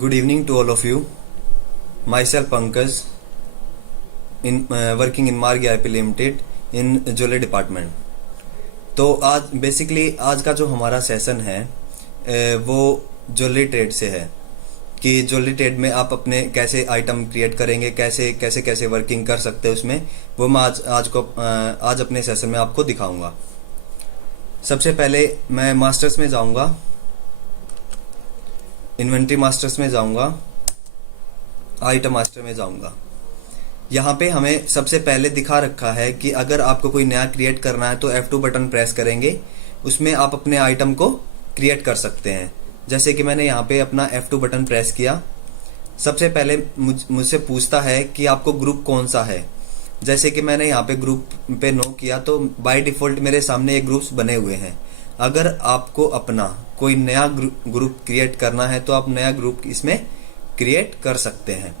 Good evening to all of you. Myself Pankaj, working in Margi IP Limited in jewellery department. तो आज का जो हमारा session है वो ज्वेलरी ट्रेड से है कि ज्वेलरी ट्रेड में आप अपने कैसे आइटम क्रिएट करेंगे, कैसे वर्किंग कर सकते हैं उसमें, वो मैं आज अपने सेशन में आपको दिखाऊंगा। सबसे पहले मैं मास्टर्स में जाऊंगा, इन्वेंट्री मास्टर्स में जाऊंगा, आइटम मास्टर में जाऊंगा। यहाँ पे हमें सबसे पहले दिखा रखा है कि अगर आपको कोई नया क्रिएट करना है तो F2 बटन प्रेस करेंगे, उसमें आप अपने आइटम को क्रिएट कर सकते हैं। जैसे कि मैंने यहाँ पे अपना F2 बटन प्रेस किया। सबसे पहले मुझसे पूछता है कि आपको ग्रुप कौन सा है। जैसे कि मैंने यहाँ पे ग्रुप पे नो किया तो बाय डिफॉल्ट मेरे सामने ये ग्रुप्स बने हुए हैं। अगर आपको अपना कोई नया ग्रुप क्रिएट करना है तो आप नया ग्रुप इसमें क्रिएट कर सकते हैं।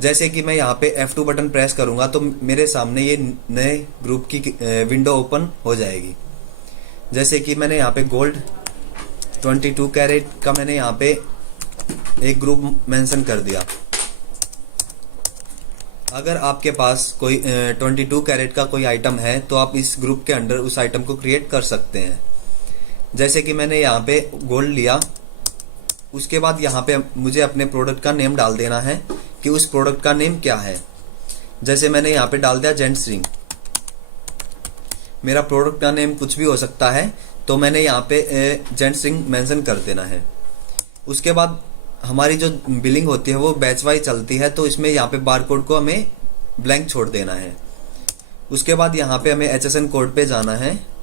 जैसे कि मैं यहाँ पे F2 बटन प्रेस करूंगा तो मेरे सामने ये नए ग्रुप की विंडो ओपन हो जाएगी। जैसे कि मैंने यहाँ पे गोल्ड 22 कैरेट का मैंने यहाँ पे एक ग्रुप मेंशन कर दिया। अगर आपके पास कोई 22 कैरेट का कोई आइटम है तो आप इस ग्रुप के अंडर उस आइटम को क्रिएट कर सकते हैं। जैसे कि मैंने यहाँ पे गोल्ड लिया, उसके बाद यहाँ पे मुझे अपने प्रोडक्ट का नेम डाल देना है कि उस प्रोडक्ट का नेम क्या है। जैसे मैंने यहाँ पे डाल दिया जेंट्स रिंग। मेरा प्रोडक्ट का नेम कुछ भी हो सकता है, तो मैंने यहाँ पे जेंट्स रिंग मेंशन कर देना है। उसके बाद हमारी जो बिलिंग होती है वो बैच वाइज चलती है, तो इसमें यहाँ पे बारकोड को हमें ब्लैंक छोड़ देना है। उसके बाद यहाँ पे हमें HSN कोड पे जाना है।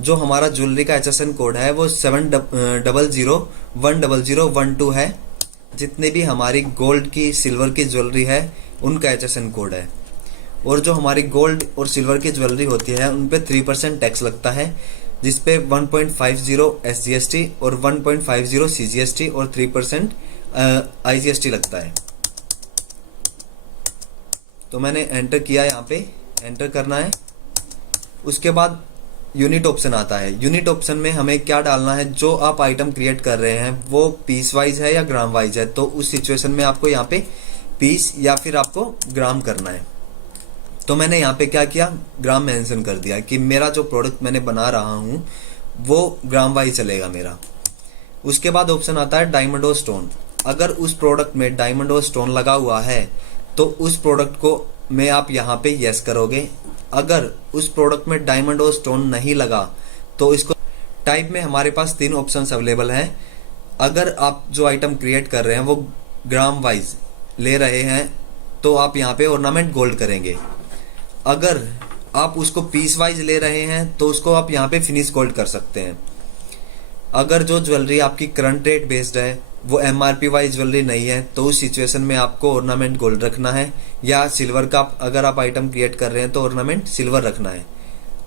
जो हमारा ज्वेलरी का HSN कोड है वो 7001012 है। जितने भी हमारी गोल्ड की, सिल्वर की ज्वेलरी है उनका HSN कोड है। और जो हमारी गोल्ड और सिल्वर की ज्वेलरी होती है उन पे 3% टैक्स लगता है, जिसपे 1.50 SGST और 1.50 CGST और 3% IGST लगता है। तो मैंने एंटर किया, यहाँ पे एंटर करना है। उसके बाद यूनिट ऑप्शन आता है। यूनिट ऑप्शन में हमें क्या डालना है, जो आप आइटम क्रिएट कर रहे हैं वो पीस वाइज है या ग्राम वाइज है। तो उस सिचुएशन में आपको यहाँ पे पीस या फिर आपको ग्राम करना है। तो मैंने यहाँ पे क्या किया, ग्राम मेंशन कर दिया कि मेरा जो प्रोडक्ट मैंने बना रहा हूँ वो ग्राम वाइज चलेगा मेरा। उसके बाद ऑप्शन आता है डायमंड और स्टोन। अगर उस प्रोडक्ट में डायमंड और स्टोन लगा हुआ है तो उस प्रोडक्ट को में आप यहाँ पे यस करोगे। अगर उस प्रोडक्ट में डायमंड और स्टोन नहीं लगा तो इसको टाइप में हमारे पास 3 ऑप्शंस अवेलेबल हैं। अगर आप जो आइटम क्रिएट कर रहे हैं वो ग्राम वाइज ले रहे हैं तो आप यहाँ पे ऑर्नामेंट गोल्ड करेंगे। अगर आप उसको पीस वाइज ले रहे हैं तो उसको आप यहाँ पे फिनिश गोल्ड कर सकते हैं। अगर जो ज्वेलरी आपकी करंट रेट बेस्ड है वो MRP वाइज ज्वेलरी नहीं है तो उस सिचुएशन में आपको ऑर्नामेंट गोल्ड रखना है, या सिल्वर का अगर आप आइटम क्रिएट कर रहे हैं तो ऑर्नामेंट सिल्वर रखना है।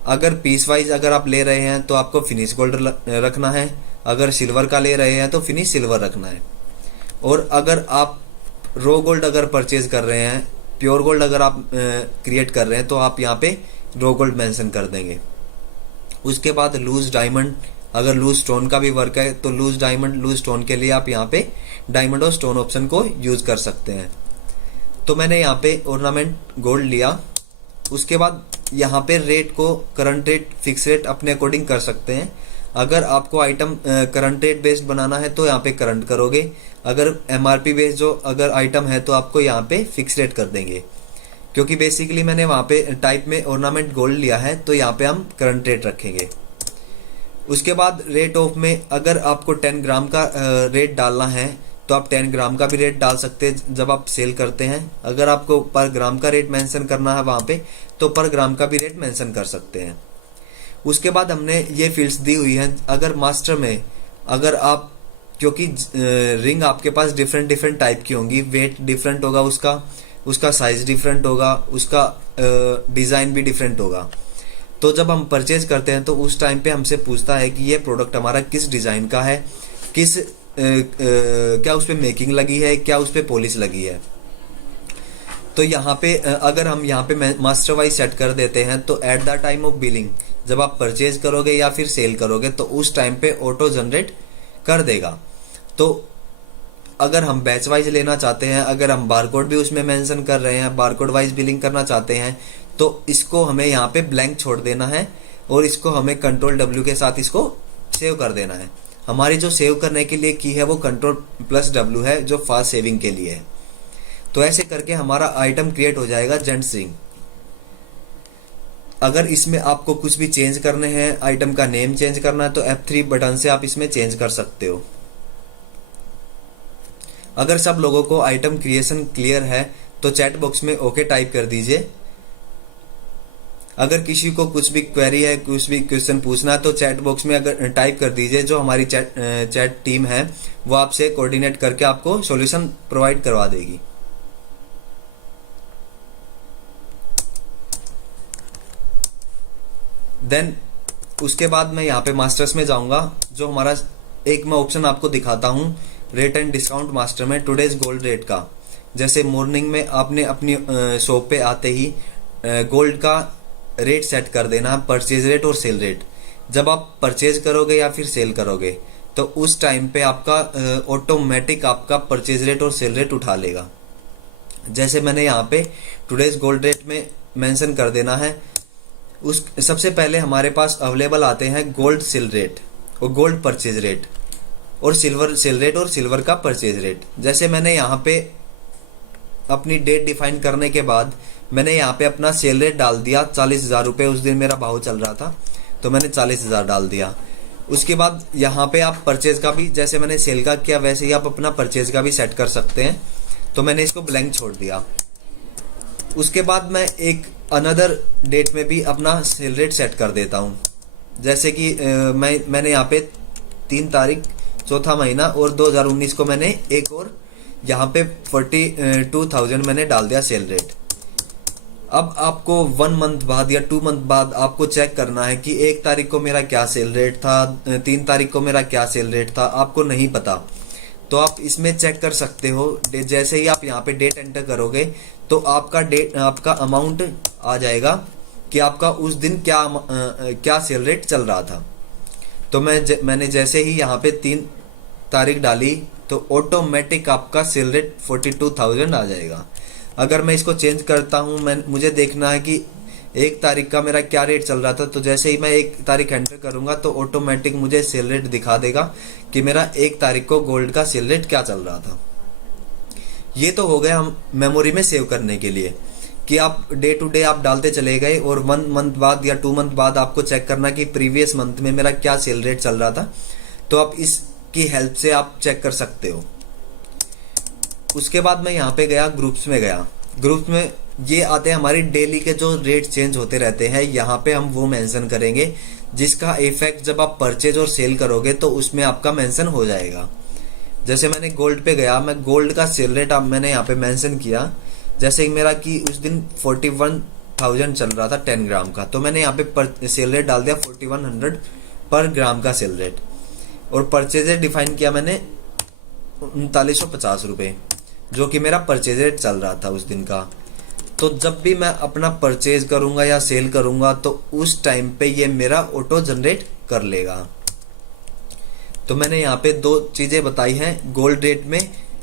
अगर पीस वाइज अगर आप ले रहे हैं तो आपको फिनिश गोल्ड रखना है। अगर सिल्वर का ले रहे हैं तो फिनिश सिल्वर रखना है। और अगर आप रो गोल्ड अगर परचेज कर रहे हैं, प्योर गोल्ड अगर आप क्रिएट कर रहे हैं तो आप यहाँ पे रो गोल्ड मेंशन कर देंगे। उसके बाद लूज डायमंड, अगर लूज स्टोन का भी वर्क है तो लूज डायमंड, लूज स्टोन के लिए आप यहाँ पे डायमंड और स्टोन ऑप्शन को यूज कर सकते हैं। तो मैंने यहाँ पे ऑर्नामेंट गोल्ड लिया। उसके बाद यहाँ पे रेट को करंट रेट, फिक्स रेट अपने अकॉर्डिंग कर सकते हैं। अगर आपको आइटम करंट रेट बेस्ड बनाना है तो यहाँ पे करंट करोगे। अगर MRP बेस्ड जो अगर आइटम है तो आपको यहाँ पे फिक्स रेट कर देंगे। क्योंकि बेसिकली मैंने वहाँ पे टाइप में ऑर्नामेंट गोल्ड लिया है तो यहाँ पे हम करंट रेट रखेंगे। उसके बाद रेट ऑफ में अगर आपको 10 ग्राम का रेट डालना है तो आप 10 ग्राम का भी रेट डाल सकते हैं जब आप सेल करते हैं। अगर आपको पर ग्राम का रेट मेंशन करना है वहाँ पे तो पर ग्राम का भी रेट मेंशन कर सकते हैं। उसके बाद हमने ये फील्ड्स दी हुई हैं। अगर मास्टर में अगर आप, क्योंकि रिंग आपके पास डिफरेंट टाइप की होंगी, वेट डिफरेंट होगा, उसका साइज डिफरेंट होगा, उसका डिज़ाइन भी डिफरेंट होगा। तो जब हम परचेज करते हैं तो उस टाइम पे हमसे पूछता है कि ये प्रोडक्ट हमारा किस डिज़ाइन का है, क्या उस पर मेकिंग लगी है, क्या उस पर पॉलिश लगी है। तो यहाँ पे अगर हम यहाँ पे मास्टर वाइज सेट कर देते हैं तो at the time of billing जब आप परचेज करोगे या फिर सेल करोगे तो उस टाइम पे ऑटो जनरेट कर देगा। तो अगर हम बैच वाइज लेना चाहते हैं, अगर हम बारकोड भी उसमें मेंशन कर रहे हैं, बारकोड वाइज बिलिंग करना चाहते हैं, तो इसको हमें यहाँ पे ब्लैंक छोड़ देना है और इसको हमें कंट्रोल W के साथ इसको सेव कर देना है। हमारी जो सेव करने के लिए की है वो कंट्रोल+W है, जो फास्ट सेविंग के लिए है। तो ऐसे करके हमारा आइटम क्रिएट हो जाएगा जेंट्स रिंग। अगर इसमें आपको कुछ भी चेंज करने हैं, आइटम का नेम चेंज करना है, तो F3 बटन से आप इसमें चेंज कर सकते हो। अगर सब लोगों को आइटम क्रिएशन क्लियर है तो चैट बॉक्स में ओके टाइप कर दीजिए। अगर किसी को कुछ भी क्वेरी है, कुछ भी क्वेश्चन पूछना है, तो चैट बॉक्स में अगर टाइप कर दीजिए। जो हमारी चैट टीम है वो आपसे कोऑर्डिनेट करके आपको सॉल्यूशन प्रोवाइड करवा देगी। देन उसके बाद मैं यहाँ पे मास्टर्स में जाऊंगा। जो हमारा एक मैं ऑप्शन आपको दिखाता हूँ रेट एंड डिस्काउंट मास्टर में, टुडेज गोल्ड रेट का। जैसे मॉर्निंग में आपने अपनी शॉप पे आते ही गोल्ड का रेट सेट कर देना, परचेज रेट और सेल रेट। जब आप परचेज करोगे या फिर सेल करोगे तो उस टाइम पे आपका ऑटोमेटिक आपका परचेज रेट और सेल रेट उठा लेगा। जैसे मैंने यहाँ पे टुडेज गोल्ड रेट में मेंशन कर देना है। उस सबसे पहले हमारे पास अवेलेबल आते हैं गोल्ड सेल रेट और गोल्ड परचेज रेट और सिल्वर सेल रेट और सिल्वर का परचेज रेट। जैसे मैंने यहाँ पे अपनी डेट डिफाइन करने के बाद मैंने यहाँ पे अपना सेल रेट डाल दिया 40,000 रुपये। उस दिन मेरा भाव चल रहा था तो मैंने 40,000 डाल दिया। उसके बाद यहाँ पे आप परचेज का भी, जैसे मैंने सेल का किया वैसे ही आप अपना परचेज का भी सेट कर सकते हैं। तो मैंने इसको ब्लैंक छोड़ दिया। उसके बाद मैं एक अनदर डेट में भी अपना सेल रेट सेट कर देता हूँ। जैसे कि मैंने यहाँ पे 3 तारीख चौथा महीना और 2019 को मैंने एक और यहाँ पे 42,000 मैंने डाल दिया सेल रेट। अब आपको 1 मंथ बाद या 2 मंथ बाद आपको चेक करना है कि 1 तारीख को मेरा क्या सेल रेट था, 3 तारीख को मेरा क्या सेल रेट था, आपको नहीं पता। तो आप इसमें चेक कर सकते हो। जैसे ही आप यहाँ पे डेट एंटर करोगे तो आपका अमाउंट आ जाएगा कि आपका उस दिन क्या सेल रेट चल रहा था। तो मैंने जैसे ही यहाँ पे 3 तारीख डाली तो ऑटोमेटिक आपका सेल रेट 42,000 आ जाएगा। अगर मैं इसको चेंज करता हूँ, मुझे देखना है कि 1 तारीख का मेरा क्या रेट चल रहा था, तो जैसे ही मैं 1 तारीख एंटर करूंगा तो ऑटोमेटिक मुझे सेल रेट दिखा देगा कि मेरा 1 तारीख को गोल्ड का सेल रेट क्या चल रहा था। ये तो हो गया हम मेमोरी में सेव करने के लिए कि आप डे टू डे आप डालते चले गए और 1 मंथ बाद या 2 मंथ बाद आपको चेक करना कि प्रीवियस मंथ में मेरा क्या सेल रेट चल रहा था। तो आप इसकी हेल्प से आप चेक कर सकते हो। उसके बाद मैं यहाँ पे गया, ग्रुप्स में गया। ग्रुप्स में ये आते हैं हमारी डेली के जो रेट चेंज होते रहते हैं। यहाँ पे हम वो मेंशन करेंगे जिसका इफेक्ट जब आप परचेज और सेल करोगे तो उसमें आपका मेंशन हो जाएगा। जैसे मैंने गोल्ड पे गया, मैं गोल्ड का सेल रेट मैंने यहाँ पे मेंशन किया। जैसे मेरा कि उस दिन 41,000 चल रहा था 10 ग्राम का, तो मैंने यहाँ पे सेल रेट डाल दिया 4100 पर ग्राम का सेल रेट। और परचेज रेट डिफाइन किया मैंने 3950 रुपये, जो कि मेरा परचेज रेट चल रहा था उस दिन का। तो जब भी मैं अपना परचेज करूंगा या सेल करूंगा तो उस टाइम पे ये मेरा ऑटो जनरेट कर लेगा। तो मैंने यहाँ पे 2 चीजें बताई हैं। गोल्ड रेट में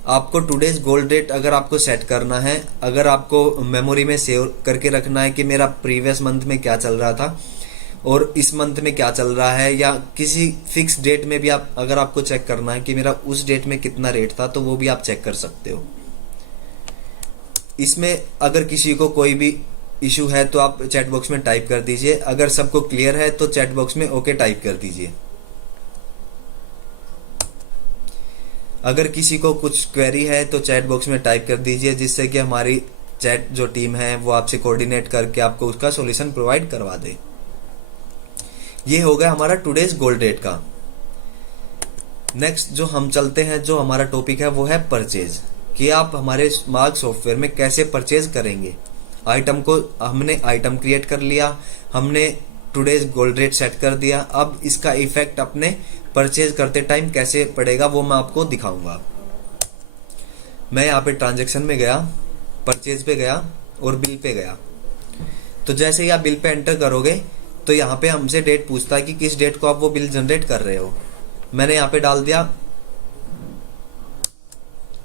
आपको टुडेज गोल्ड रेट अगर आपको सेट करना है, अगर आपको मेमोरी में सेव करके रखना है कि मेरा प्रीवियस मंथ में क्या चल रहा था और इस मंथ में क्या चल रहा है, या किसी फिक्स डेट में भी अगर आपको चेक करना है कि मेरा उस डेट में कितना रेट था, तो वो भी आप चेक कर सकते हो। इसमें अगर किसी को कोई भी इशू है तो आप चैट बॉक्स में टाइप कर दीजिए। अगर सबको क्लियर है तो चैट बॉक्स में ओके टाइप कर दीजिए। अगर किसी को कुछ क्वेरी है तो चैट बॉक्स में टाइप कर दीजिए, जिससे कि हमारी चैट जो टीम है वो आपसे कोऑर्डिनेट करके आपको उसका सॉल्यूशन प्रोवाइड करवा दे। ये हो गया हमारा टुडेज गोल्ड रेट का। नेक्स्ट जो हम चलते हैं, जो हमारा टॉपिक है वो है परचेज, कि आप हमारे स्मार्ट सॉफ्टवेयर में कैसे परचेज करेंगे। आइटम को हमने आइटम क्रिएट कर लिया, हमने टुडेज गोल्ड रेट सेट कर दिया। अब इसका इफेक्ट अपने परचेज करते टाइम कैसे पड़ेगा वो मैं आपको दिखाऊंगा। मैं यहाँ पे ट्रांजैक्शन में गया, परचेज पे गया और बिल पे गया। तो जैसे ही आप बिल पे एंटर करोगे तो यहाँ पे हमसे डेट पूछता है कि किस डेट को आप वो बिल जनरेट कर रहे हो। मैंने यहाँ पे डाल दिया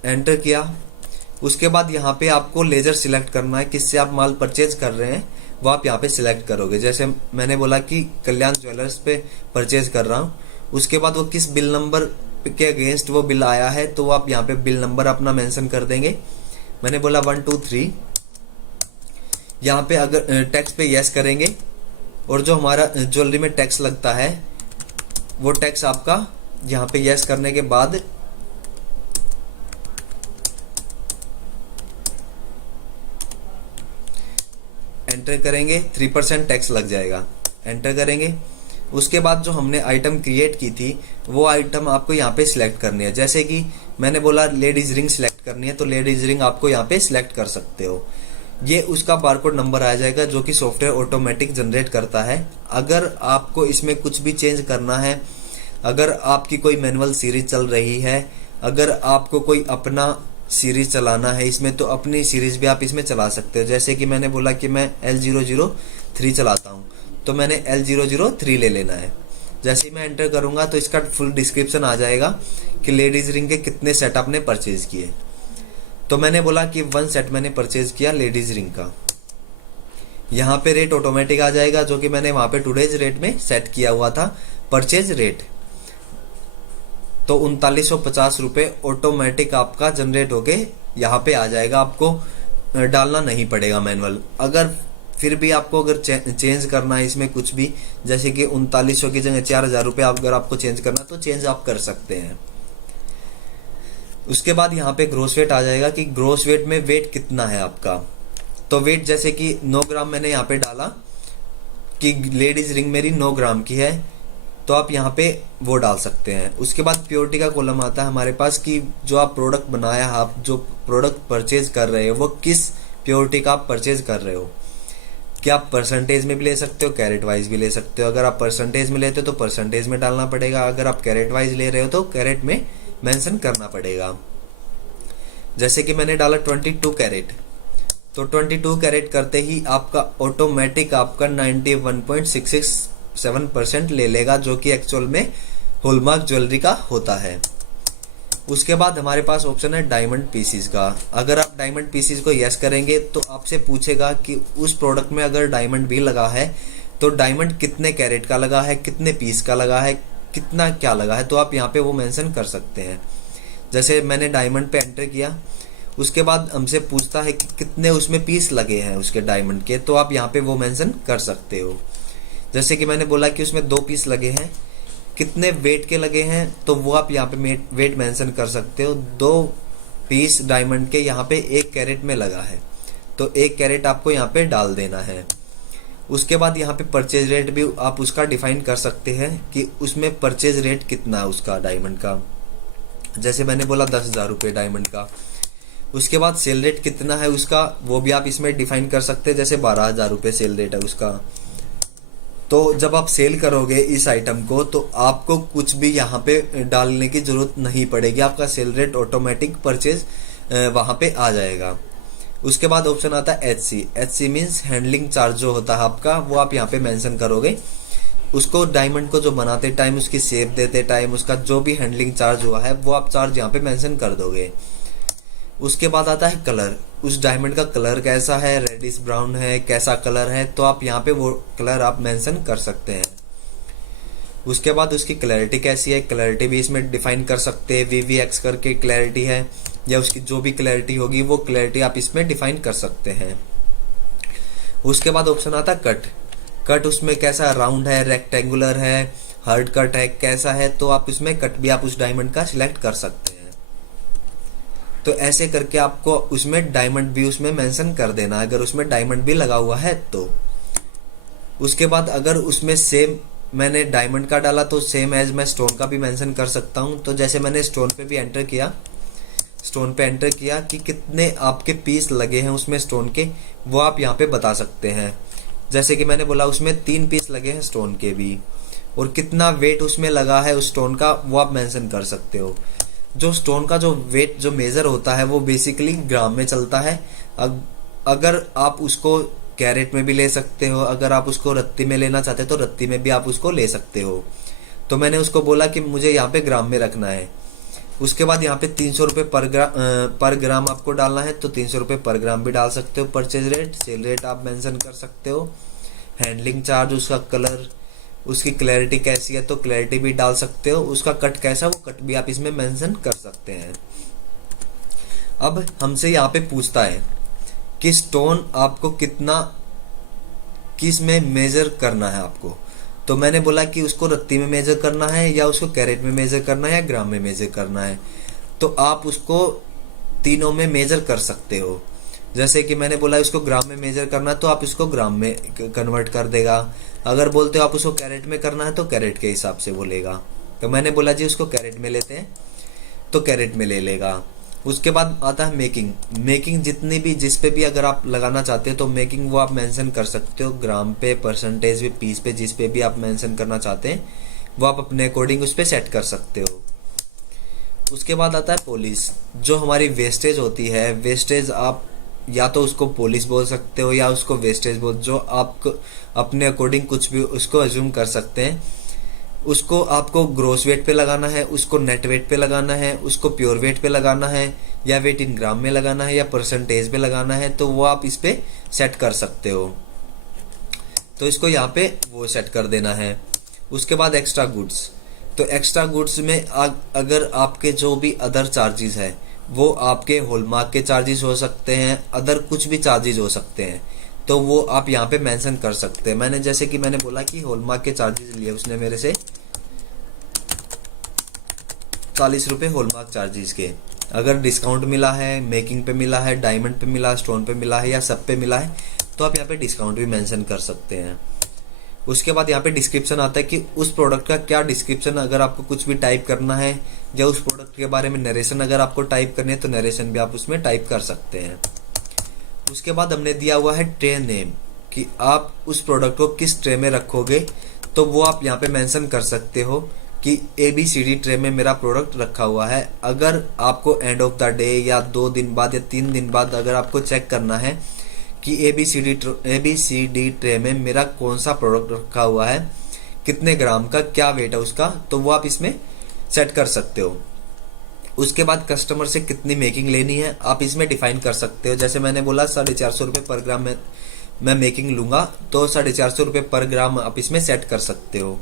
एंटर किया। उसके बाद यहाँ पे आपको लेजर सिलेक्ट करना है, किससे आप माल परचेज कर रहे हैं वो आप यहाँ पे सिलेक्ट करोगे। जैसे मैंने बोला कि कल्याण ज्वेलर्स पे परचेज कर रहा हूँ। उसके बाद वो किस बिल नंबर के अगेंस्ट वो बिल आया है तो आप यहाँ पे बिल नंबर अपना मेंशन कर देंगे। मैंने बोला 1 2 3। यहाँ पे अगर टैक्स पे यस करेंगे और जो हमारा ज्वेलरी में टैक्स लगता है वो टैक्स आपका यहाँ पे यस करने के बाद एंटर करेंगे, 3% टैक्स लग जाएगा। एंटर करेंगे। उसके बाद जो हमने आइटम क्रिएट की थी वो आइटम आपको यहाँ पे सिलेक्ट करनी है। जैसे कि मैंने बोला लेडीज रिंग सिलेक्ट करनी है तो लेडीज रिंग आपको यहाँ पे सिलेक्ट कर सकते हो। ये उसका बारकोड नंबर आ जाएगा जो कि सॉफ्टवेयर ऑटोमेटिक जनरेट करता है। अगर आपको इसमें कुछ भी चेंज करना है, अगर आपकी कोई मैनुअल सीरीज चल रही है, अगर आपको कोई अपना सीरीज चलाना है इसमें तो अपनी सीरीज भी आप इसमें चला सकते हो। जैसे कि मैंने बोला कि मैं L003 चलाता हूँ तो मैंने L003 ले लेना है। जैसे ही मैं एंटर करूंगा तो इसका फुल डिस्क्रिप्शन आ जाएगा कि लेडीज रिंग के कितने सेट आपने परचेज किए। तो मैंने बोला कि 1 सेट मैंने परचेज किया लेडीज रिंग का। यहाँ पे रेट ऑटोमेटिक आ जाएगा जो कि मैंने वहां पे टुडेज रेट में सेट किया हुआ था परचेज रेट। तो 3950 रुपये ऑटोमेटिक आपका जनरेट होके यहाँ पे आ जाएगा, आपको डालना नहीं पड़ेगा मैनुअल। अगर फिर भी आपको अगर चेंज करना है इसमें कुछ भी, जैसे कि 3900 की जगह 4000 रुपये अगर आपको चेंज करना तो चेंज आप कर सकते हैं। उसके बाद यहाँ पे ग्रोस वेट आ जाएगा कि ग्रोस वेट में वेट कितना है आपका। तो वेट जैसे कि 9 ग्राम मैंने यहाँ पे डाला कि लेडीज रिंग मेरी 9 ग्राम की है तो आप यहाँ पे वो डाल सकते हैं। उसके बाद प्योरिटी का कॉलम आता है हमारे पास कि जो आप प्रोडक्ट बनाया, आप जो प्रोडक्ट परचेज कर रहे हो वो किस प्योरिटी का आप परचेज कर रहे हो। क्या आप परसेंटेज में भी ले सकते हो, कैरेट वाइज भी ले सकते हो। अगर आप परसेंटेज में लेते हो तो परसेंटेज में डालना पड़ेगा, अगर आप कैरेट वाइज ले रहे हो तो कैरेट में मेंशन करना पड़ेगा। जैसे कि मैंने डाला 22 कैरेट, तो 22 कैरेट करते ही आपका ऑटोमेटिक आपका 91.667% ले लेगा जो कि एक्चुअल में हॉलमार्क ज्वेलरी का होता है। उसके बाद हमारे पास ऑप्शन है डायमंड पीसीज का। अगर आप डायमंड पीसीज को यस करेंगे तो आपसे पूछेगा कि उस प्रोडक्ट में अगर डायमंड भी लगा है तो डायमंड कितने कैरेट का लगा है, कितने पीस का लगा है, कितना क्या लगा है, तो आप यहाँ पे वो मेंशन कर सकते हैं। जैसे मैंने डायमंड पे एंटर किया, उसके बाद हमसे पूछता है कि कितने उसमें पीस लगे हैं उसके डायमंड के, तो आप यहाँ पे वो मेंशन कर सकते हो। जैसे कि मैंने बोला कि उसमें 2 पीस लगे हैं, कितने वेट के लगे हैं तो वो आप यहाँ पे वेट मेंशन कर सकते हो। 2 पीस डायमंड के यहाँ पे 1 कैरेट में लगा है तो 1 कैरेट आपको यहाँ पे डाल देना है। उसके बाद यहाँ पे परचेज रेट भी आप उसका डिफाइन कर सकते हैं कि उसमें परचेज रेट कितना है उसका डायमंड का। जैसे मैंने बोला 10,000 रुपये डायमंड का। उसके बाद सेल रेट कितना है उसका वो भी आप इसमें डिफाइन कर सकते हैं, जैसे 12,000 रुपये सेल रेट है उसका। तो जब आप सेल करोगे इस आइटम को तो आपको कुछ भी यहाँ पे डालने की जरूरत नहीं पड़ेगी, आपका सेल रेट ऑटोमेटिक परचेज वहाँ पे आ जाएगा। उसके बाद ऑप्शन आता है HC मीन्स हैंडलिंग चार्ज जो होता है आपका, वो आप यहाँ पे मेंशन करोगे। उसको डायमंड को जो बनाते टाइम, उसकी शेप देते टाइम, उसका जो भी हैंडलिंग चार्ज हुआ है वो आप चार्ज यहाँ पे मेंशन कर दोगे। उसके बाद आता है कलर, उस डायमंड का कलर कैसा है, रेडिश ब्राउन है, कैसा कलर है, तो आप यहाँ पे वो कलर आप मेंशन कर सकते हैं। उसके बाद उसकी क्लैरिटी कैसी है, क्लैरिटी भी इसमें डिफाइन कर सकते हैं। VVX करके क्लैरिटी है, या उसकी जो भी क्लैरिटी होगी वो क्लैरिटी आप इसमें डिफाइन कर सकते हैं। उसके बाद ऑप्शन आता है कट उसमें कैसा राउंड है, रेक्टेंगुलर है, हार्ड कट है, कैसा है, तो आप इसमें कट भी आप उस डायमंड का सिलेक्ट कर सकते हैं। तो ऐसे करके आपको उसमें डायमंड भी उसमें मेंशन कर देना अगर उसमें डायमंड भी लगा हुआ है तो। उसके बाद अगर उसमें सेम मैंने डायमंड का डाला तो सेम एज मैं स्टोन का भी मेंशन कर सकता हूं। तो जैसे मैंने स्टोन पे भी एंटर किया, स्टोन पे एंटर किया कि कितने आपके पीस लगे हैं उसमें स्टोन के, वो आप यहाँ पे बता सकते हैं। जैसे कि मैंने बोला उसमें 3 पीस लगे हैं स्टोन के भी, और कितना वेट उसमें लगा है उस स्टोन का वो आप मेंशन कर सकते हो। जो स्टोन का जो वेट जो मेजर होता है वो बेसिकली ग्राम में चलता है। अगर आप उसको कैरेट में भी ले सकते हो, अगर आप उसको रत्ती में लेना चाहते हो तो रत्ती में भी आप उसको ले सकते हो। तो मैंने उसको बोला कि मुझे यहाँ पे ग्राम में रखना है, उसके बाद यहाँ पे 300 रुपये पर ग्राम आपको डालना है, तो 300 रुपये पर ग्राम भी डाल सकते हो। परचेज रेट, सेल रेट आप मेंशन कर सकते हो। हैंडलिंग चार्ज, उसका कलर, उसकी क्लैरिटी कैसी है तो क्लैरिटी भी डाल सकते हो। उसका कट कैसा, वो कट भी आप इसमें मेंशन कर सकते हैं। अब हमसे यहाँ पे पूछता है कि स्टोन आपको कितना, किस में मेजर करना है आपको। तो मैंने बोला कि उसको रत्ती में मेजर करना है, या उसको कैरेट में मेजर करना है, या ग्राम में मेजर करना है। तो आप उसको तीनों में मेजर कर सकते हो। जैसे कि मैंने बोला उसको ग्राम में मेजर करना है, तो आप इसको ग्राम में कन्वर्ट कर देगा। अगर बोलते हो आप उसको कैरेट में करना है तो कैरेट के हिसाब से बोलेगा। तो मैंने बोला जी उसको कैरेट में लेते हैं, तो कैरेट में ले लेगा। उसके बाद आता है मेकिंग। मेकिंग जितनी भी, जिस पे भी अगर आप लगाना चाहते हो तो मेकिंग वो आप मेंशन कर सकते हो, ग्राम पे, परसेंटेज पे, पीस पे, जिस पे भी आप मेंशन करना चाहते हैं वो आप अपने अकॉर्डिंग उस पर सेट कर सकते हो। उसके बाद आता है पॉलिश। जो हमारी वेस्टेज होती है, वेस्टेज आप या तो उसको पॉलिश बोल सकते हो या उसको वेस्टेज बोल, जो आप अपने अकॉर्डिंग कुछ भी उसको अज्यूम कर सकते हैं। उसको आपको ग्रोस वेट पे लगाना है, उसको नेट वेट पे लगाना है, उसको प्योर वेट पे लगाना है, या वेट इन ग्राम में लगाना है, या परसेंटेज पे लगाना है, तो वो आप इस पे सेट कर सकते हो। तो इसको यहाँ पे वो सेट कर देना है। उसके बाद एक्स्ट्रा गुड्स। तो एक्स्ट्रा गुड्स में अगर आपके जो भी अदर चार्जेस है वो आपके हॉलमार्क के चार्जेस हो सकते हैं, अदर कुछ भी चार्जेस हो सकते हैं, तो वो आप यहाँ पे मेंशन कर सकते हैं। मैंने जैसे कि मैंने बोला कि हॉलमार्क के चार्जेस लिए उसने मेरे से 40 रुपये हॉलमार्क चार्जेस के। अगर डिस्काउंट मिला है, मेकिंग पे मिला है, डायमंड पे मिला, स्टोन पे मिला है, या सब पे मिला है, तो आप यहाँ पे डिस्काउंट भी मेंशन कर सकते हैं। उसके बाद यहाँ पे डिस्क्रिप्शन आता है कि उस प्रोडक्ट का क्या डिस्क्रिप्शन, अगर आपको कुछ भी टाइप करना है या उस प्रोडक्ट के बारे में नरेशन अगर आपको टाइप करनी है तो नरेशन भी आप उसमें टाइप कर सकते हैं। उसके बाद हमने दिया हुआ है ट्रे नेम, कि आप उस प्रोडक्ट को किस ट्रे में रखोगे, तो वो आप यहाँ पे मेंशन कर सकते हो कि ABCD ट्रे में मेरा प्रोडक्ट रखा हुआ है। अगर आपको एंड ऑफ द डे या 2 दिन बाद या 3 दिन बाद अगर आपको चेक करना है कि ABCD ट्रे में मेरा कौन सा प्रोडक्ट रखा हुआ है, कितने ग्राम का, क्या वेट है उसका, तो वो आप इसमें सेट कर सकते हो। उसके बाद कस्टमर से कितनी मेकिंग लेनी है आप इसमें डिफाइन कर सकते हो। जैसे मैंने बोला 450 रुपये पर ग्राम में मैं मेकिंग लूंगा, तो 450 रुपये पर ग्राम आप इसमें सेट कर सकते हो।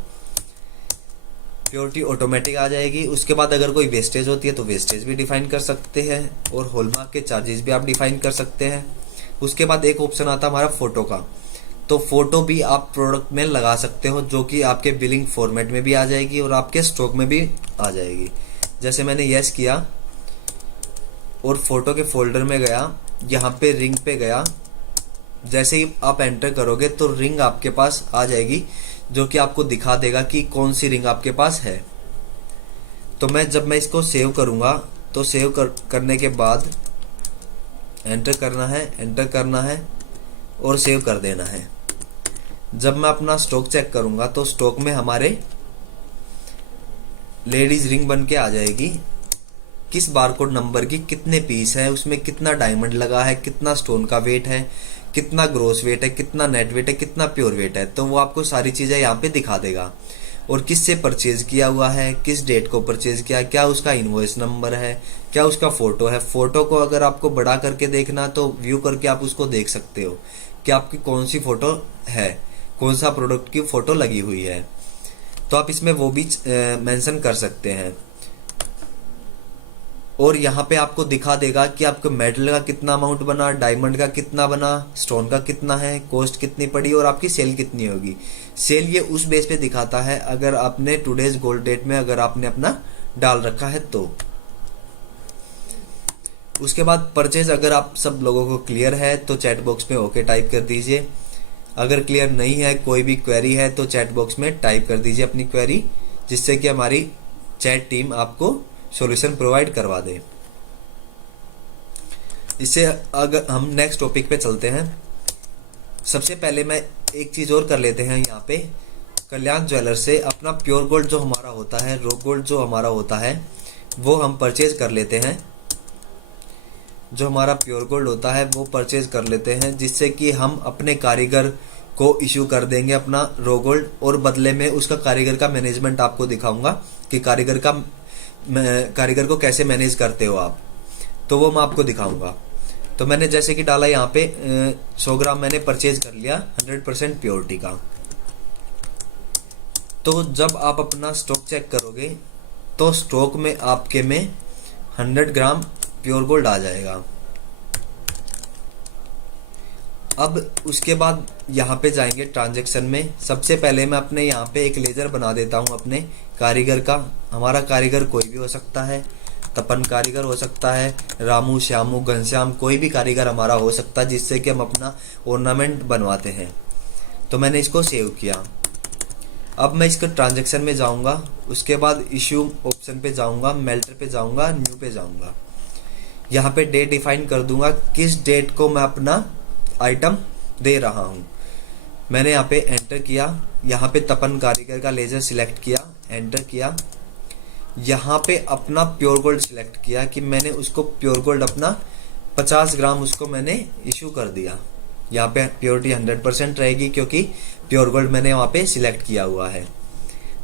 प्योरिटी ऑटोमेटिक आ जाएगी। उसके बाद अगर कोई वेस्टेज होती है तो वेस्टेज भी डिफाइन कर सकते हैं, और हॉलमार्क के चार्जेस भी आप डिफाइन कर सकते हैं। उसके बाद एक ऑप्शन आता है हमारा फोटो का, तो फोटो भी आप प्रोडक्ट में लगा सकते हो, जो कि आपके बिलिंग फॉर्मेट में भी आ जाएगी और आपके स्टॉक में भी आ जाएगी। जैसे मैंने यस किया और फोटो के फोल्डर में गया, यहाँ पे रिंग पे गया, जैसे ही आप एंटर करोगे तो रिंग आपके पास आ जाएगी, जो कि आपको दिखा देगा कि कौन सी रिंग आपके पास है। तो जब मैं इसको सेव करूंगा तो सेव करने के बाद एंटर करना है और सेव कर देना है। जब मैं अपना स्टॉक चेक करूंगा तो स्टॉक में हमारे लेडीज रिंग बन के आ जाएगी, किस बारकोड नंबर की, कितने पीस है, उसमें कितना डायमंड लगा है, कितना स्टोन का वेट है, कितना ग्रोस वेट है, कितना नेट वेट है, कितना प्योर वेट है, तो वो आपको सारी चीजें यहाँ पे दिखा देगा। और किससे परचेज किया हुआ है, किस डेट को परचेज किया, क्या उसका इनवॉइस नंबर है, क्या उसका फोटो है। फोटो को अगर आपको बड़ा करके देखना तो व्यू करके आप उसको देख सकते हो कि आपकी कौन सी फोटो है, कौन सा प्रोडक्ट की फोटो लगी हुई है, तो आप इसमें वो भी मेंशन कर सकते हैं। और यहाँ पे आपको दिखा देगा कि आपको मेडल का कितना अमाउंट बना, डायमंड का कितना बना, स्टोन का कितना है, कॉस्ट कितनी पड़ी और आपकी सेल कितनी होगी। सेल ये उस बेस पे दिखाता है अगर आपने टुडेज गोल्ड डेट में अगर आपने अपना डाल रखा है तो। उसके बाद परचेज, अगर आप सब लोगों को क्लियर है तो चैट बॉक्स में ओके टाइप कर दीजिए। अगर क्लियर नहीं है, कोई भी क्वेरी है तो चैट बॉक्स में टाइप कर दीजिए अपनी क्वेरी, जिससे कि हमारी चैट टीम आपको सॉल्यूशन प्रोवाइड करवा दे। इससे अगर हम नेक्स्ट टॉपिक पे चलते हैं, सबसे पहले मैं एक चीज और कर लेते हैं। यहाँ पे कल्याण ज्वेलर से अपना प्योर गोल्ड जो हमारा होता है, रो गोल्ड जो हमारा होता है, वो हम परचेज कर लेते हैं। जो हमारा प्योर गोल्ड होता है वो परचेज कर लेते हैं, जिससे कि हम अपने कारीगर को इश्यू कर देंगे अपना रो गोल्ड, और बदले में उसका कारीगर का मैनेजमेंट आपको दिखाऊंगा कि कारीगर का कारीगर को कैसे मैनेज करते हो आप, तो वो मैं आपको दिखाऊंगा। तो मैंने जैसे कि डाला यहाँ पे 100 ग्राम मैंने परचेज कर लिया 100% प्योरिटी का। तो जब आप अपना स्टॉक चेक करोगे तो स्टॉक में आपके में 100 ग्राम प्योर गोल्ड आ जाएगा। अब उसके बाद यहाँ पे जाएंगे ट्रांजैक्शन में। सबसे पहले मैं अपने यहाँ पे एक लेजर बना देता हूँ अपने कारीगर का। हमारा कारीगर कोई भी हो सकता है, तपन कारीगर हो सकता है, रामू, श्यामू, घनश्याम, कोई भी कारीगर हमारा हो सकता है जिससे कि हम अपना ऑर्नामेंट बनवाते हैं। तो मैंने इसको सेव किया। अब मैं इसके ट्रांजैक्शन में जाऊंगा, उसके बाद इश्यू ऑप्शन पे जाऊंगा, मेल्टर पे जाऊंगा, न्यू पे जाऊंगा। यहाँ पे डेट डिफाइन कर दूंगा किस डेट को मैं अपना आइटम दे रहा हूँ। मैंने यहाँ पे एंटर किया, यहाँ पे तपन कारीगर का लेजर सिलेक्ट किया, एंटर किया। यहाँ पे अपना प्योर गोल्ड सिलेक्ट किया कि मैंने उसको प्योर गोल्ड अपना 50 ग्राम उसको मैंने इशू कर दिया। यहाँ पे प्योरिटी 100% रहेगी क्योंकि प्योर गोल्ड मैंने वहाँ पे सिलेक्ट किया हुआ है।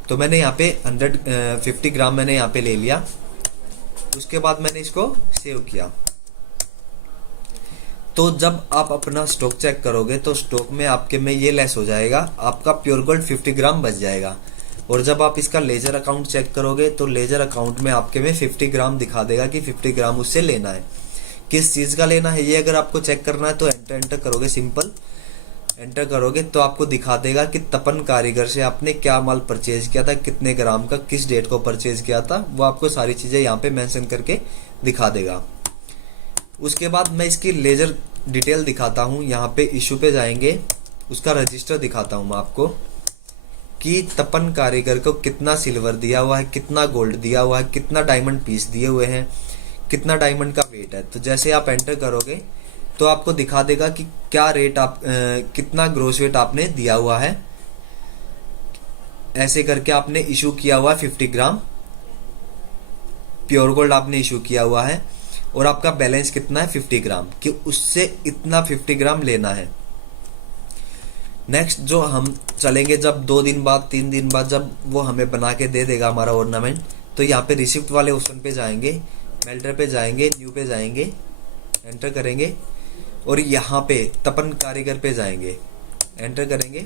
तो मैंने यहाँ पे 150 ग्राम मैंने यहाँ पे ले लिया। उसके बाद मैंने इसको सेव किया। तो जब आप अपना स्टॉक चेक करोगे तो स्टॉक में आपके में ये लेस हो जाएगा, आपका प्योर गोल्ड 50 ग्राम बच जाएगा। और जब आप इसका लेजर अकाउंट चेक करोगे तो लेजर अकाउंट में आपके में 50 ग्राम दिखा देगा कि 50 ग्राम उससे लेना है। किस चीज़ का लेना है ये अगर आपको चेक करना है तो एंटर करोगे, सिंपल एंटर करोगे तो आपको दिखा देगा कि तपन कारीगर से आपने क्या माल परचेज किया था, कितने ग्राम का, किस डेट को परचेज किया था, वो आपको सारी चीज़ें यहाँ पे मेंशन करके दिखा देगा। उसके बाद मैं इसकी लेजर डिटेल दिखाता हूँ। यहाँ पे इशू पे जाएंगे, उसका रजिस्टर दिखाता हूँ मैं आपको कि तपन कारीगर को कितना सिल्वर दिया हुआ है, कितना गोल्ड दिया हुआ है, कितना डायमंड पीस दिए हुए हैं, कितना डायमंड का वेट है। तो जैसे आप एंटर करोगे तो आपको दिखा देगा कि क्या रेट आप कितना ग्रोस वेट आपने दिया हुआ है। ऐसे करके आपने इशू किया हुआ है 50 ग्राम प्योर गोल्ड आपने इशू किया हुआ है और आपका बैलेंस कितना है 50 ग्राम, कि उससे इतना 50 ग्राम लेना है। नेक्स्ट जो हम चलेंगे जब 2 दिन बाद 3 दिन बाद जब वो हमें बना के दे देगा हमारा ऑर्नामेंट, तो यहाँ पे रिसिप्ट वाले ऑप्शन पे जाएंगे, मेल्टर पे जाएंगे, न्यू पे जाएंगे, एंटर करेंगे और यहाँ पे तपन कारीगर पे जाएंगे, एंटर करेंगे,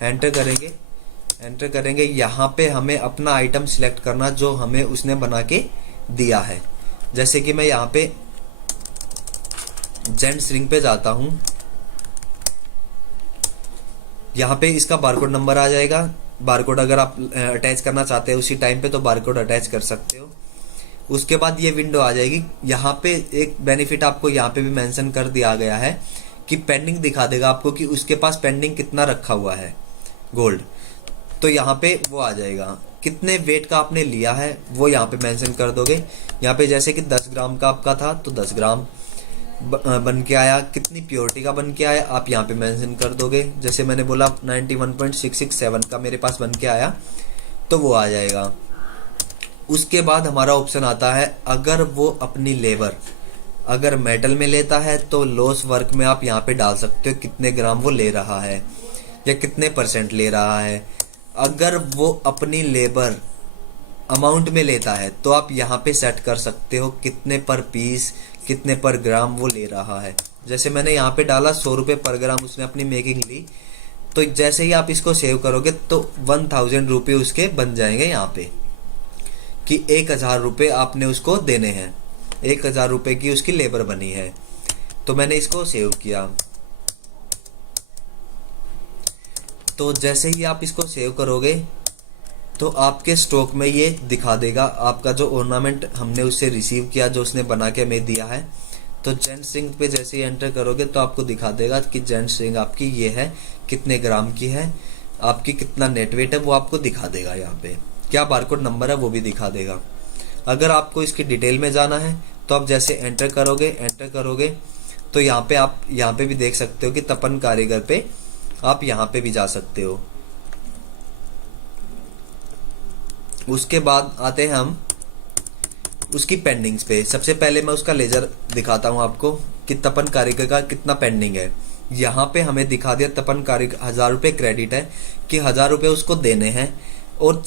एंटर करेंगे, एंटर करेंगे। यहाँ पे हमें अपना आइटम सिलेक्ट करना जो हमें उसने बना के दिया है। जैसे कि मैं यहाँ पे जेंट्स रिंग पे जाता हूँ, यहाँ पे इसका बारकोड नंबर आ जाएगा। बारकोड अगर आप अटैच करना चाहते हैं उसी टाइम पे तो बारकोड अटैच कर सकते हो। उसके बाद ये विंडो आ जाएगी। यहाँ पे एक बेनिफिट आपको यहाँ पे भी मेंशन कर दिया गया है कि पेंडिंग दिखा देगा आपको कि उसके पास पेंडिंग कितना रखा हुआ है गोल्ड। तो यहाँ पे वो आ जाएगा, कितने वेट का आपने लिया है वो यहाँ पे मेंशन कर दोगे। यहाँ पे जैसे कि 10 ग्राम का आपका था तो 10 ग्राम बन के आया, कितनी प्योरिटी का बन के आया आप यहाँ पे मेंशन कर दोगे। जैसे मैंने बोला 91.667 का मेरे पास बन के आया तो वो आ जाएगा। उसके बाद हमारा ऑप्शन आता है, अगर वो अपनी लेबर अगर मेटल में लेता है तो लॉस वर्क में आप यहाँ पे डाल सकते हो कितने ग्राम वो ले रहा है या कितने % ले रहा है। अगर वो अपनी लेबर अमाउंट में लेता है तो आप यहाँ पे सेट कर सकते हो कितने पर पीस, कितने पर ग्राम वो ले रहा है। जैसे मैंने यहाँ पे डाला 100 रुपये पर ग्राम उसने अपनी मेकिंग ली, तो जैसे ही आप इसको सेव करोगे तो 1000 रुपये उसके बन जाएंगे यहाँ पे कि 1000 रुपये आपने उसको देने हैं, 1000 रुपये की उसकी लेबर बनी है। तो मैंने इसको सेव किया। तो जैसे ही आप इसको सेव करोगे तो आपके स्टॉक में ये दिखा देगा आपका जो ऑर्नामेंट हमने उससे रिसीव किया, जो उसने बना के हमें दिया है। तो जेंट्स रिंग पे जैसे ही एंटर करोगे तो आपको दिखा देगा कि जेंट्स रिंग आपकी ये है, कितने ग्राम की है, आपकी कितना नेट वेट है वो आपको दिखा देगा। यहाँ पे क्या बारकोड नंबर है वो भी दिखा देगा। अगर आपको इसकी डिटेल में जाना है तो आप जैसे एंटर करोगे तो यहाँ पे आप यहाँ पे भी देख सकते हो कि तपन कारीगर पे आप यहाँ पे भी जा सकते हो। उसके बाद आते हैं हम उसकी पेंडिंग्स पे। सबसे पहले मैं उसका लेजर दिखाता हूँ आपको कि तपन कारीगर का कितना पेंडिंग है। यहाँ पे हमें दिखा दिया तपन कारीगर 1000 रुपये क्रेडिट है कि 1000 रुपये उसको देने हैं और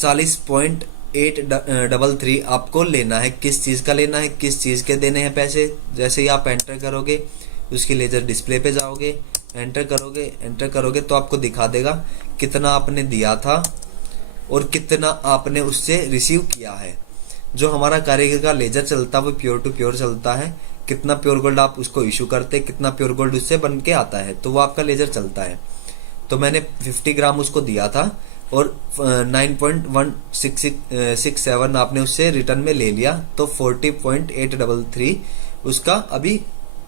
833 आपको लेना है। किस चीज़ का लेना है, किस चीज़ के देने हैं पैसे। जैसे ही आप एंटर करोगे उसकी लेजर डिस्प्ले पे जाओगे, एंटर करोगे तो आपको दिखा देगा कितना आपने दिया था और कितना आपने उससे रिसीव किया है। जो हमारा कारीगर का लेजर चलता है वो प्योर टू प्योर चलता है। कितना प्योर गोल्ड आप उसको इशू करते, कितना प्योर गोल्ड उससे बन के आता है, तो वो आपका लेजर चलता है। तो मैंने 50 ग्राम उसको दिया था और 9.1667 आपने उससे रिटर्न में ले लिया, तो 40.833 उसका अभी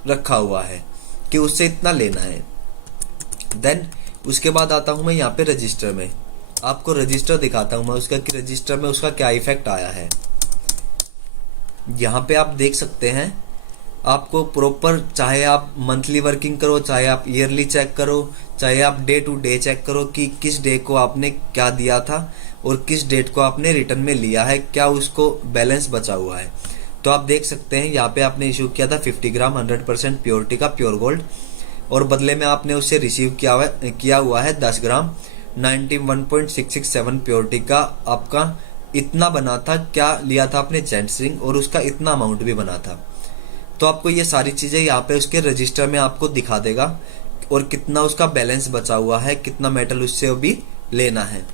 रखा हुआ है कि उससे इतना लेना है। देन उसके बाद आता हूं मैं यहाँ पे रजिस्टर में, आपको रजिस्टर दिखाता हूं मैं उसका कि रजिस्टर में उसका क्या इफेक्ट आया है। यहाँ पे आप देख सकते हैं, आपको प्रॉपर, चाहे आप मंथली वर्किंग करो, चाहे आप ईयरली चेक करो, चाहे आप डे टू डे चेक करो कि किस डे को आपने क्या दिया था और किस डेट को आपने रिटर्न में लिया है, क्या उसको बैलेंस बचा हुआ है। तो आप देख सकते हैं यहाँ पे आपने इशू किया था 50 ग्राम 100% प्योरिटी का प्योर गोल्ड, और बदले में आपने उससे रिसीव किया हुआ है 10 ग्राम 91.667 प्योरिटी का। आपका इतना बना था, क्या लिया था आपने जेंट्स रिंग, और उसका इतना अमाउंट भी बना था। तो आपको ये सारी चीजें यहाँ पे उसके रजिस्टर में आपको दिखा देगा और कितना उसका बैलेंस बचा हुआ है, कितना मेटल उससे भी लेना है।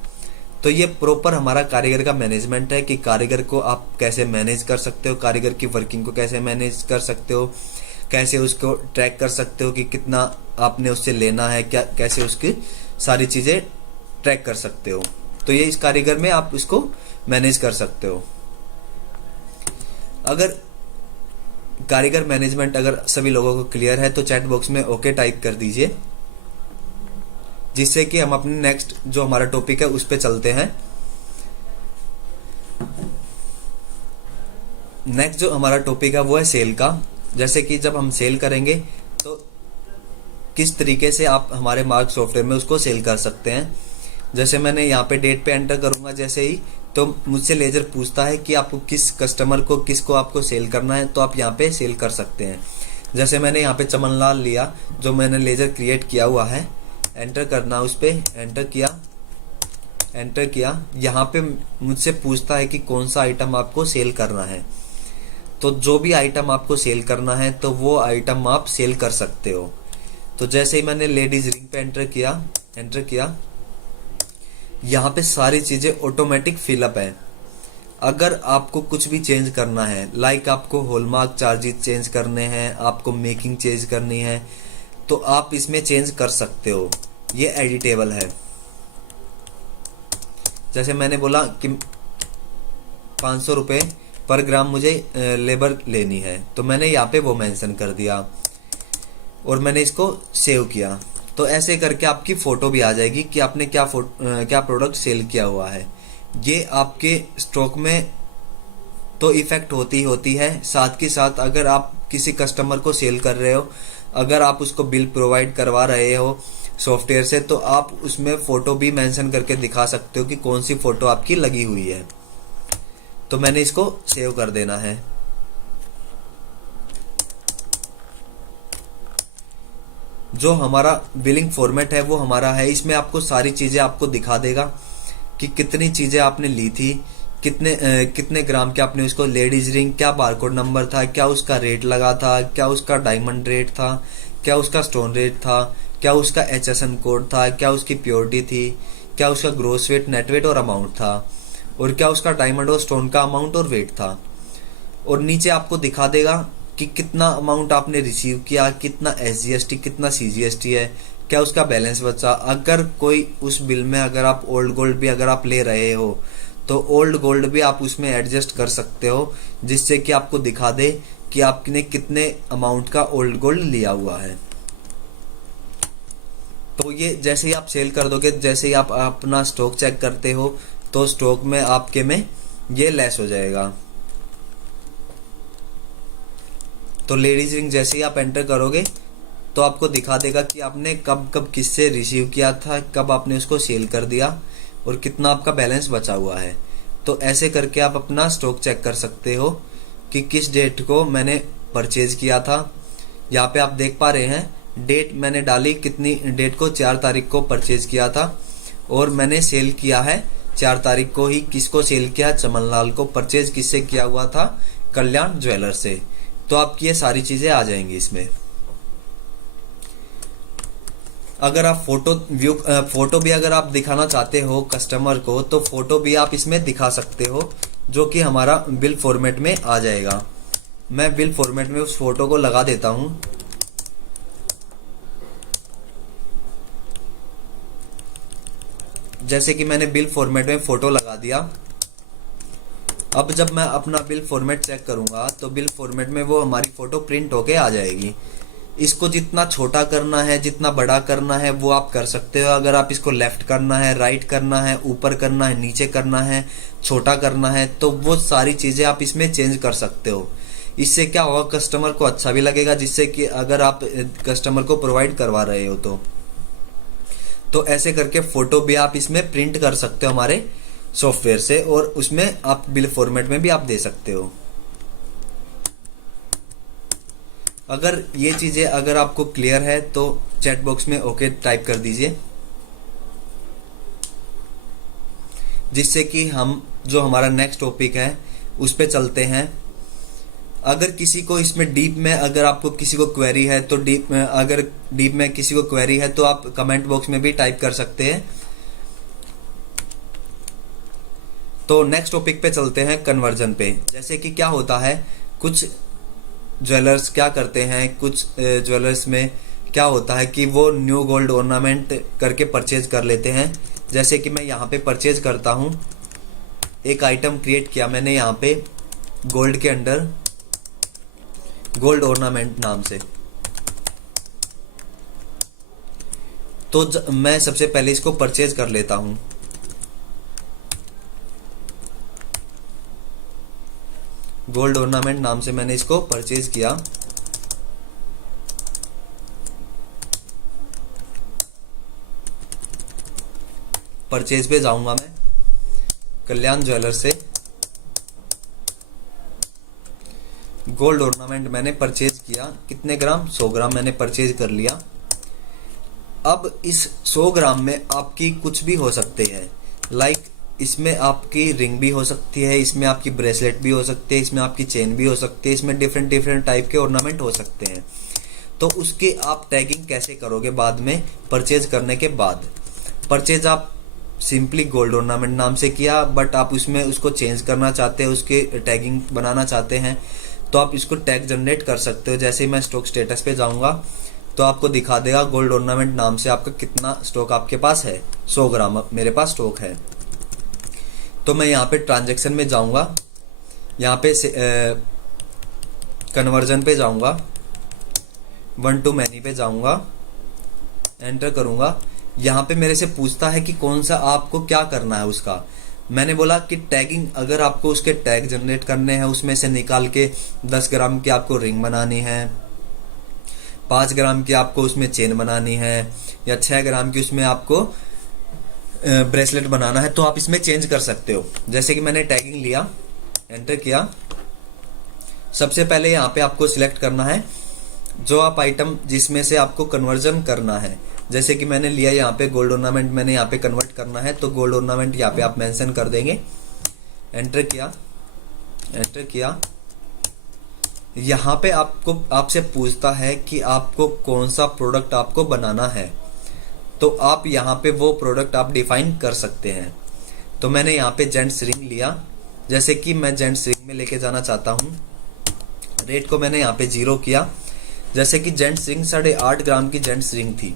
तो ये प्रॉपर हमारा कारीगर का मैनेजमेंट है कि कारीगर को आप कैसे मैनेज कर सकते हो, कारीगर की वर्किंग को कैसे मैनेज कर सकते हो, कैसे उसको ट्रैक कर सकते हो कि कितना आपने उससे लेना है, क्या कैसे उसकी सारी चीजें ट्रैक कर सकते हो। तो ये इस कारीगर में आप इसको मैनेज कर सकते हो। अगर कारीगर मैनेजमेंट अगर सभी लोगों को क्लियर है तो चैट बॉक्स में ओके टाइप कर दीजिए, जिससे कि हम अपने नेक्स्ट जो हमारा टॉपिक है उस पे चलते हैं। नेक्स्ट जो हमारा टॉपिक है वो है सेल का। जैसे कि जब हम सेल करेंगे तो किस तरीके से आप हमारे मार्क सॉफ्टवेयर में उसको सेल कर सकते हैं। जैसे मैंने यहाँ पे डेट पे एंटर करूंगा जैसे ही, तो मुझसे लेजर पूछता है कि आपको किस कस्टमर को, किसको आपको सेल करना है, तो आप यहाँ पे सेल कर सकते हैं। जैसे मैंने यहाँ पे चमनलाल लिया, जो मैंने लेजर क्रिएट किया हुआ है, एंटर करना, उस पर एंटर किया। यहाँ पे मुझसे पूछता है कि कौन सा आइटम आपको सेल करना है। तो जो भी आइटम आपको सेल करना है तो वो आइटम आप सेल कर सकते हो। तो जैसे ही मैंने लेडीज रिंग पे एंटर किया, यहाँ पे सारी चीजें ऑटोमेटिक फिलअप है। अगर आपको कुछ भी चेंज करना है, लाइक आपको हॉलमार्क चार्जेस चेंज करने हैं, आपको मेकिंग चेंज करनी है, तो आप इसमें चेंज कर सकते हो। ये एडिटेबल है। जैसे मैंने बोला कि 500 रुपये पर ग्राम मुझे लेबर लेनी है, तो मैंने यहाँ पे वो मेंशन कर दिया और मैंने इसको सेव किया। तो ऐसे करके आपकी फोटो भी आ जाएगी कि आपने क्या प्रोडक्ट सेल किया हुआ है। ये आपके स्टॉक में तो इफेक्ट होती है। साथ के साथ अगर आप किसी कस्टमर को सेल कर रहे हो, अगर आप उसको बिल प्रोवाइड करवा रहे हो सॉफ्टवेयर से, तो आप उसमें फोटो भी मेंशन करके दिखा सकते हो कि कौन सी फोटो आपकी लगी हुई है। तो मैंने इसको सेव कर देना है। जो हमारा बिलिंग फॉर्मेट है वो हमारा है, इसमें आपको सारी चीजें आपको दिखा देगा कि कितनी चीजें आपने ली थी, कितने ग्राम के आपने उसको, लेडीज रिंग क्या बारकोड नंबर था, क्या उसका रेट लगा था, क्या उसका डायमंड रेट था, क्या उसका स्टोन रेट था, क्या उसका HSN कोड था, क्या उसकी प्योरिटी थी, क्या उसका ग्रोस वेट, नेट वेट और अमाउंट था, और क्या उसका डायमंड और स्टोन का अमाउंट और वेट था। और नीचे आपको दिखा देगा कि कितना अमाउंट आपने रिसीव किया, कितना SGST, कितना CGST है, क्या उसका बैलेंस बचा। अगर कोई उस बिल में अगर आप ओल्ड गोल्ड भी अगर आप ले रहे हो तो ओल्ड गोल्ड भी आप उसमें एडजस्ट कर सकते हो, जिससे कि आपको दिखा दे कि आपने कितने अमाउंट का ओल्ड गोल्ड लिया हुआ है। तो ये जैसे ही आप सेल कर दोगे, जैसे ही आप अपना स्टॉक चेक करते हो, तो स्टॉक में आपके में ये लेस हो जाएगा। तो लेडीज रिंग जैसे ही आप एंटर करोगे तो आपको दिखा देगा कि आपने कब कब किससे रिसीव किया था, कब आपने उसको सेल कर दिया और कितना आपका बैलेंस बचा हुआ है। तो ऐसे करके आप अपना स्टॉक चेक कर सकते हो कि किस डेट को मैंने परचेज किया था। यहाँ पे आप देख पा रहे हैं डेट मैंने डाली, कितनी डेट को, 4 तारीख को परचेज किया था और मैंने सेल किया है 4 तारीख को ही किसको सेल किया? चमनलाल को। परचेज किससे किया हुआ था? कल्याण ज्वेलर से। तो आपकी ये सारी चीजें आ जाएंगी इसमें। अगर आप फोटो भी अगर आप दिखाना चाहते हो कस्टमर को, तो फोटो भी आप इसमें दिखा सकते हो, जो कि हमारा बिल फॉर्मेट में आ जाएगा। मैं बिल फॉर्मेट में उस फोटो को लगा देता हूं। जैसे कि मैंने बिल फॉर्मेट में फोटो लगा दिया। अब जब मैं अपना बिल फॉर्मेट चेक करूंगा तो बिल फॉर्मेट में वो हमारी फोटो प्रिंट होके आ जाएगी। इसको जितना छोटा करना है, जितना बड़ा करना है, वो आप कर सकते हो। अगर आप इसको लेफ्ट करना है, राइट करना है, ऊपर करना है, नीचे करना है, छोटा करना है, तो वो सारी चीजें आप इसमें चेंज कर सकते हो। इससे क्या होगा, कस्टमर को अच्छा भी लगेगा, जिससे कि अगर आप कस्टमर को प्रोवाइड करवा रहे हो तो ऐसे करके फोटो भी आप इसमें प्रिंट कर सकते हो हमारे सॉफ्टवेयर से, और उसमें आप बिल फॉर्मेट में भी आप दे सकते हो। अगर ये चीजें अगर आपको क्लियर है तो चैट बॉक्स में ओके टाइप कर दीजिए, जिससे कि हम जो हमारा नेक्स्ट टॉपिक है उस पे चलते हैं। अगर किसी को इसमें डीप में अगर आपको किसी को क्वेरी है तो अगर डीप में किसी को क्वेरी है तो आप कमेंट बॉक्स में भी टाइप कर सकते हैं। तो नेक्स्ट टॉपिक पे चलते हैं, कन्वर्जन पे। जैसे कि क्या होता है, कुछ ज्वेलर्स क्या करते हैं, कुछ ज्वेलर्स में क्या होता है कि वो न्यू गोल्ड ऑर्नामेंट करके परचेज कर लेते हैं। जैसे कि मैं यहाँ पे परचेज करता हूँ, एक आइटम क्रिएट किया मैंने यहाँ पे गोल्ड के अंडर, गोल्ड ऑर्नामेंट नाम से। तो मैं सबसे पहले इसको परचेज कर लेता हूं। गोल्ड ऑर्नामेंट नाम से मैंने इसको परचेज किया। परचेज पे जाऊंगा मैं कल्याण ज्वेलर से। गोल्ड ऑर्नामेंट मैंने परचेज किया, कितने ग्राम? 100 ग्राम मैंने परचेज कर लिया। अब इस 100 ग्राम में आपकी कुछ भी हो सकते हैं, लाइक इसमें आपकी रिंग भी हो सकती है, इसमें आपकी ब्रेसलेट भी हो सकती है, इसमें आपकी चेन भी हो सकती है, इसमें डिफरेंट टाइप के ऑर्नामेंट हो सकते हैं। तो उसके आप टैगिंग कैसे करोगे बाद में? परचेज करने के बाद परचेज आप सिंपली गोल्ड ऑर्नामेंट नाम से किया, बट आप उसमें उसको चेंज करना चाहते हैं, उसके टैगिंग बनाना चाहते हैं, तो आप इसको टैग जनरेट कर सकते हो। जैसे मैं स्टॉक स्टेटस पे जाऊंगा तो आपको दिखा देगा गोल्ड ऑर्नामेंट नाम से आपका कितना स्टॉक आपके पास है। 100 ग्राम मेरे पास स्टॉक है। तो मैं यहाँ पे ट्रांजैक्शन में जाऊंगा, यहाँ पे कन्वर्जन पे जाऊंगा, 1 to many पे जाऊंगा, एंटर करूंगा। यहाँ पे मेरे से पूछता है कि कौन सा आपको क्या करना है उसका। मैंने बोला कि टैगिंग, अगर आपको उसके टैग जनरेट करने हैं, उसमें से निकाल के 10 ग्राम की आपको रिंग बनानी है, 5 ग्राम की आपको उसमें चेन बनानी है, या 6 ग्राम की उसमें आपको ब्रेसलेट बनाना है, तो आप इसमें चेंज कर सकते हो। जैसे कि मैंने टैगिंग लिया, एंटर किया। सबसे पहले यहाँ पे आपको सिलेक्ट करना है जो आप आइटम जिसमें से आपको कन्वर्जन करना है। जैसे कि मैंने लिया यहाँ पे गोल्ड ऑर्नामेंट, मैंने यहाँ पे कन्वर्ट करना है, तो गोल्ड ऑर्नामेंट यहाँ पे आप मेंशन कर देंगे। एंटर किया, एंटर किया। यहाँ पे आपसे पूछता है कि आपको कौन सा प्रोडक्ट आपको बनाना है, तो आप यहाँ पे वो प्रोडक्ट आप डिफाइन कर सकते हैं। तो मैंने यहाँ पे जेंट्स रिंग लिया। जैसे कि मैं जेंट्स रिंग में लेके जाना चाहता हूँ, रेट को मैंने यहाँ पे 0 किया। जैसे कि जेंट्स रिंग 8.5 ग्राम की जेंट्स रिंग थी,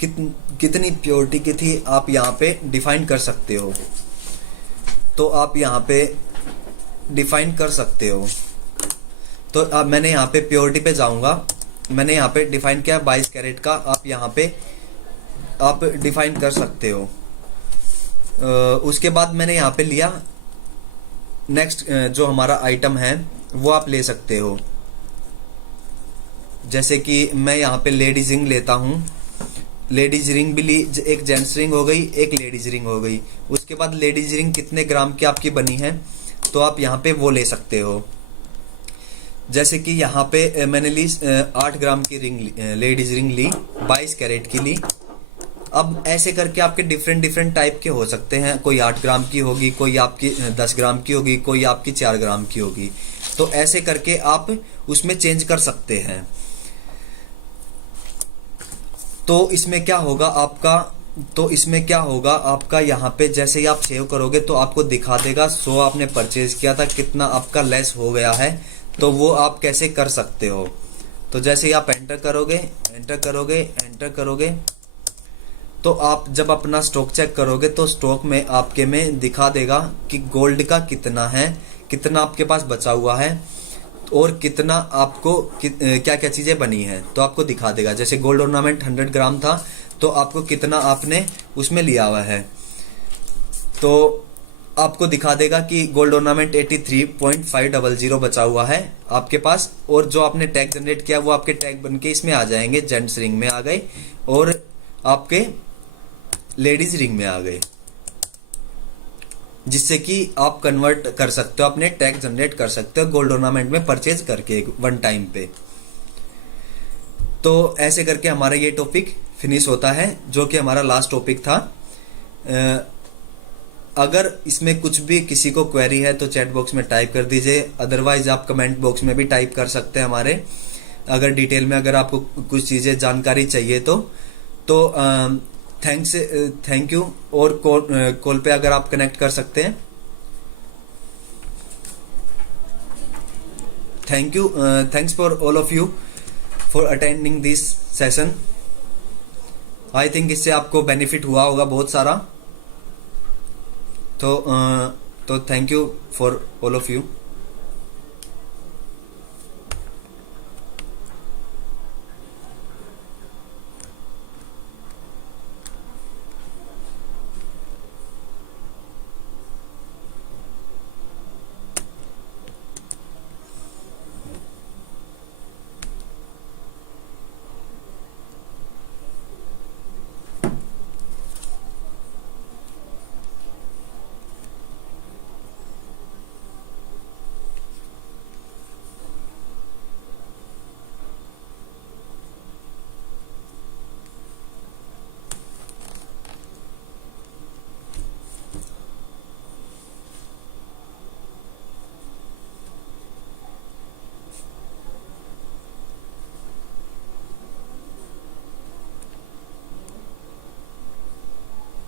कितनी प्योरिटी की थी आप यहाँ पे डिफाइन कर सकते हो। तो आप यहाँ पे डिफाइन कर सकते हो। तो अब मैंने यहाँ पे प्योरिटी पे जाऊंगा, मैंने यहाँ पे डिफाइन किया 22 कैरेट का। आप यहाँ पे आप डिफाइन कर सकते हो। उसके बाद मैंने यहाँ पे लिया नेक्स्ट, जो हमारा आइटम है वो आप ले सकते हो। जैसे कि मैं यहाँ पे लेडीज रिंग लेता हूँ, लेडीज रिंग भी ली, एक जेंट्स रिंग हो गई, एक लेडीज रिंग हो गई। उसके बाद लेडीज रिंग कितने ग्राम की आपकी बनी है, तो आप यहाँ पे वो ले सकते हो। जैसे कि यहाँ पे मैंने ली 8 ग्राम की रिंग, लेडीज रिंग ली, 22 कैरेट की ली। अब ऐसे करके आपके डिफरेंट डिफरेंट टाइप के हो सकते हैं, कोई 8 ग्राम की होगी, कोई आपकी 10 ग्राम की होगी, कोई आपकी 4 ग्राम की होगी। तो ऐसे करके आप उसमें चेंज कर सकते हैं। तो इसमें क्या होगा आपका यहाँ पे जैसे ही आप सेव करोगे तो आपको दिखा देगा सो आपने परचेज किया था कितना आपका लेस हो गया है। तो वो आप कैसे कर सकते हो, तो जैसे ही आप एंटर करोगे तो आप जब अपना स्टॉक चेक करोगे तो स्टॉक में आपके में दिखा देगा कि गोल्ड का कितना है, कितना आपके पास बचा हुआ है और कितना आपको क्या क्या चीजें बनी हैं, तो आपको दिखा देगा। जैसे गोल्ड ऑर्नामेंट 100 ग्राम था तो आपको कितना आपने उसमें लिया हुआ है, तो आपको दिखा देगा कि गोल्ड ऑर्नामेंट 83.500 बचा हुआ है आपके पास। और जो आपने टैग जनरेट किया वो आपके टैग बन के इसमें आ जाएंगे, जेंट्स रिंग में आ गए और आपके लेडीज रिंग में आ गए, जिससे कि आप कन्वर्ट कर सकते हो, अपने टैग जनरेट कर सकते हो गोल्ड ऑर्नामेंट में परचेज करके वन टाइम पे। तो ऐसे करके हमारा ये टॉपिक फिनिश होता है, जो कि हमारा लास्ट टॉपिक था। अगर इसमें कुछ भी किसी को क्वेरी है तो चैट बॉक्स में टाइप कर दीजिए, अदरवाइज आप कमेंट बॉक्स में भी टाइप कर सकते हैं हमारे। अगर डिटेल में अगर आपको कुछ चीज़ें जानकारी चाहिए तो थैंक यू। और कॉल पे अगर आप कनेक्ट कर सकते हैं, thank you. Thanks for all of you for attending this session. I think इससे आपको बेनिफिट हुआ होगा बहुत सारा। तो thank you for all of you.